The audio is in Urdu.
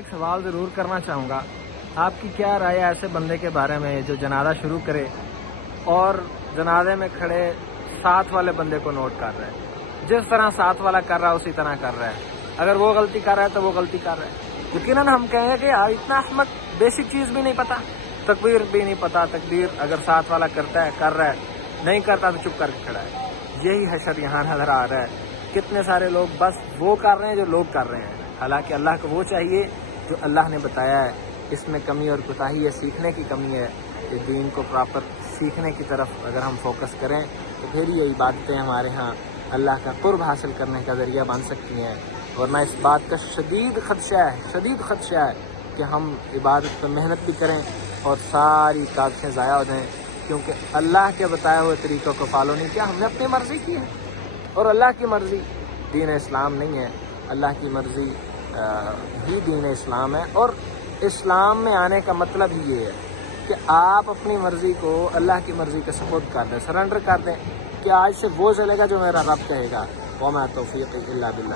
ایک سوال ضرور کرنا چاہوں گا، آپ کی کیا رائے ہے ایسے بندے کے بارے میں جو جنازہ شروع کرے اور جنازے میں کھڑے ساتھ والے بندے کو نوٹ کر رہا ہے؟ جس طرح ساتھ والا کر رہا ہے اسی طرح کر رہا ہے، اگر وہ غلطی کر رہا ہے تو وہ غلطی کر رہا ہے۔ یقیناً ہم کہیں گے کہ یار اتنا احمق، بیسک چیز بھی نہیں پتا، تکبیر بھی نہیں پتا، تکبیر اگر ساتھ والا کرتا ہے کر رہا ہے، نہیں کرتا تو چپ کر کے کھڑا ہے۔ یہی حشر یہاں نظر آ رہا ہے، کتنے سارے لوگ بس وہ کر رہے ہیں جو لوگ کر رہے ہیں، حالانکہ اللہ کو وہ چاہیے جو اللہ نے بتایا ہے۔ اس میں کمی اور کوتاہی ہے، سیکھنے کی کمی ہے کہ دین کو پراپر سیکھنے کی طرف اگر ہم فوکس کریں تو پھر یہ عبادتیں ہمارے ہاں اللہ کا قرب حاصل کرنے کا ذریعہ بن سکتی ہیں، ورنہ اس بات کا شدید خدشہ ہے کہ ہم عبادت پہ محنت بھی کریں اور ساری کاوشیں ضائع ہو جائیں، کیونکہ اللہ کے بتائے ہوئے طریقوں کو فالو نہیں کیا، ہم نے اپنی مرضی کی ہے، اور اللہ کی مرضی دین اسلام نہیں ہے۔ اللہ کی مرضی ہی دین اسلام ہے، اور اسلام میں آنے کا مطلب ہی یہ ہے کہ آپ اپنی مرضی کو اللہ کی مرضی کے سپرد کر دیں، سرنڈر کر دیں کہ آج سے وہ چلے گا جو میرا رب کہے گا۔ وما توفیقی الا باللہ۔